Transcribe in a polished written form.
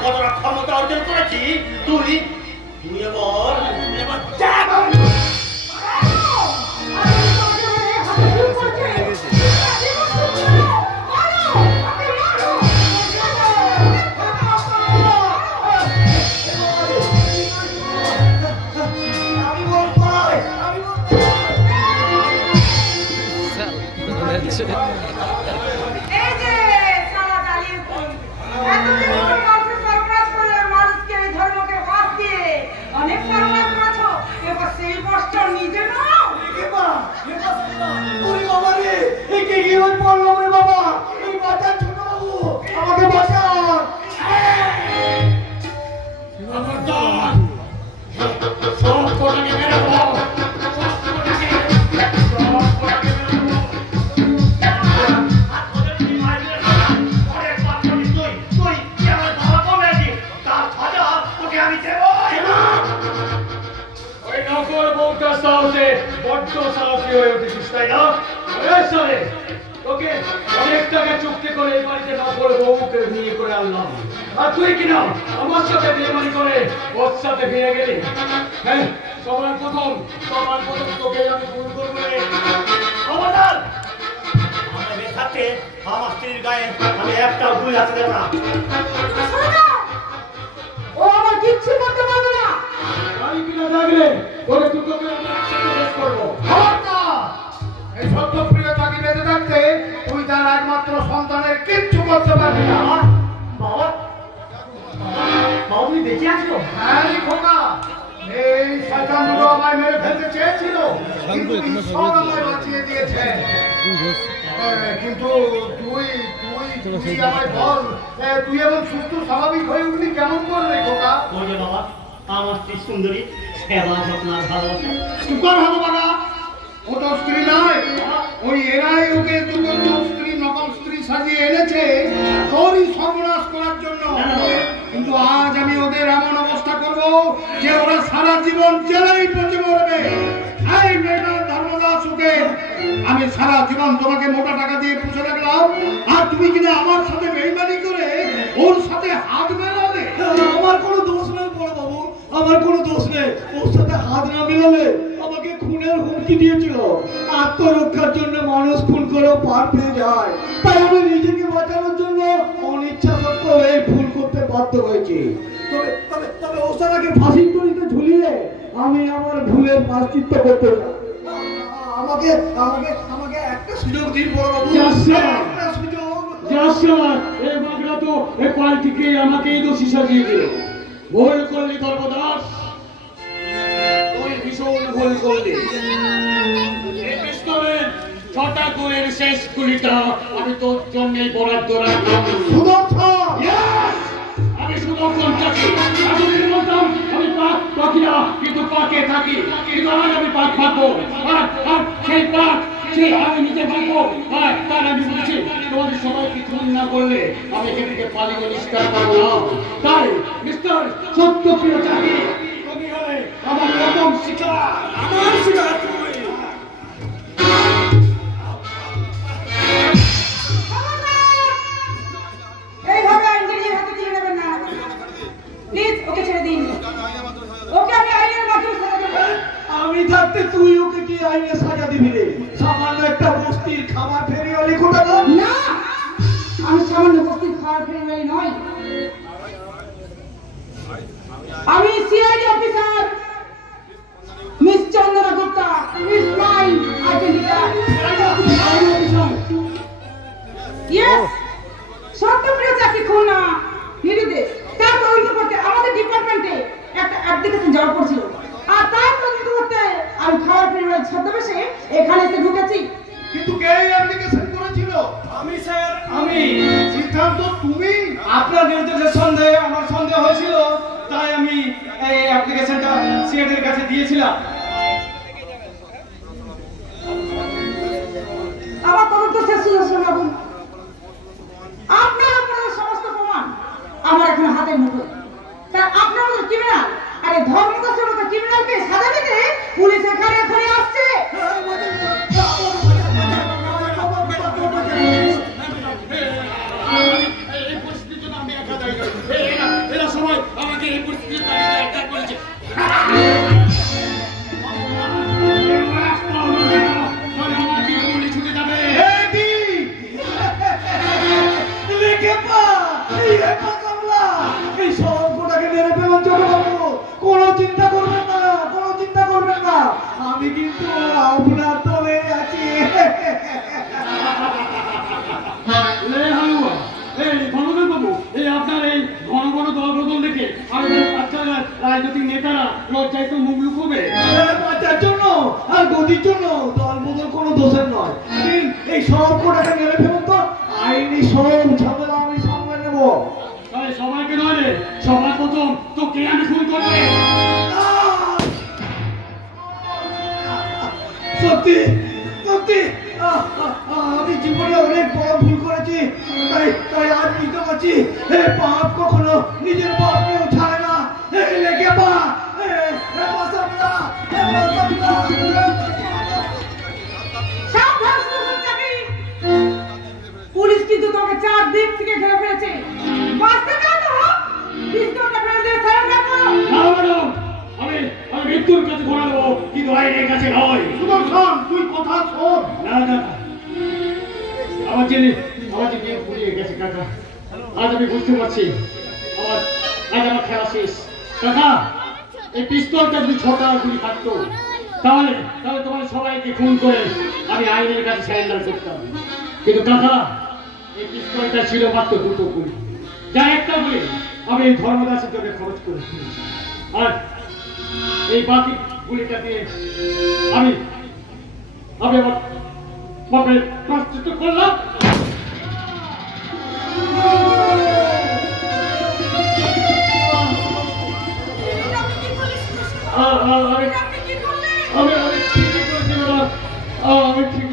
কতটা ক্ষমতা অর্জন করেছি তুই তুই এবার আমাদের এই পরিস্থিতির তালিকা একটা করেছে। ছুটে যাবে এই সবটাকে মেরে ফেলুন ছোটবাবু, কোনো চিন্তা করবেন না, কোনো চিন্তা করবেন না, আমি কিন্তু আপনার দলে আছি। আপনার এই ঘন ঘন দল বদল দেখে রাজনৈতিক নেতারা লজ্জায় তো মুখ লুকোবে। বাঁচার জন্য আর গদির জন্য দল বদল কোনো দোষের নয়। এই সব কোটাকে মেরে ফেলুন তো, আইনি সব ঝামেলা আমি সামলে নেব। তাহলে সবাইকে নয় রে, সবার প্রথম তো কে আমি খুন করবে? সত্যি সত্যি আমি জীবনে অনেক বড় ভুল করেছি, তাই তাই আজ বুঝতে পারছি পাপ কখনো নিজের বাপকেও ছাড়ে না। লেগে পা পুলিশ কিন্তু তোকে চারদিক থেকে ঘিরে ফেলেছে। বাঁচতে চাও তো পিস্তলটা ফেলে দিয়ে সারেন্ডার করো। না ম্যাডাম, আমি মৃত্যুর কাছে ঘোরা দেবো, কিন্তু আইনের কাছে নয়। সুদর্শন, তুই কথা শোন। না না, আমার জেনে পুড়িয়ে গেছে কাকা। আজ আমি বুঝতে পারছি আজ আমার খেলা শেষ। কাকা, এই পিস্তলটা যদি 6টা গুলি থাকতো তাহলে তাহলে তোমার সবাইকে খুন করে আমি আইনের কাছে সারেন্ডার করতাম। কিন্তু কাকা, এই পিস্তলটা ছিল মাত্র 2টো গুলি, যা একটা গুলি আমি এই ধর্মদাসের জন্য খরচ করেছি। আর এই বাকি গুলিটা দিয়ে আমি আমার বাপের প্রায়শ্চিত্ত করলাম। আমি ঠিকই করেছি ম্যাডাম, আমি ঠিক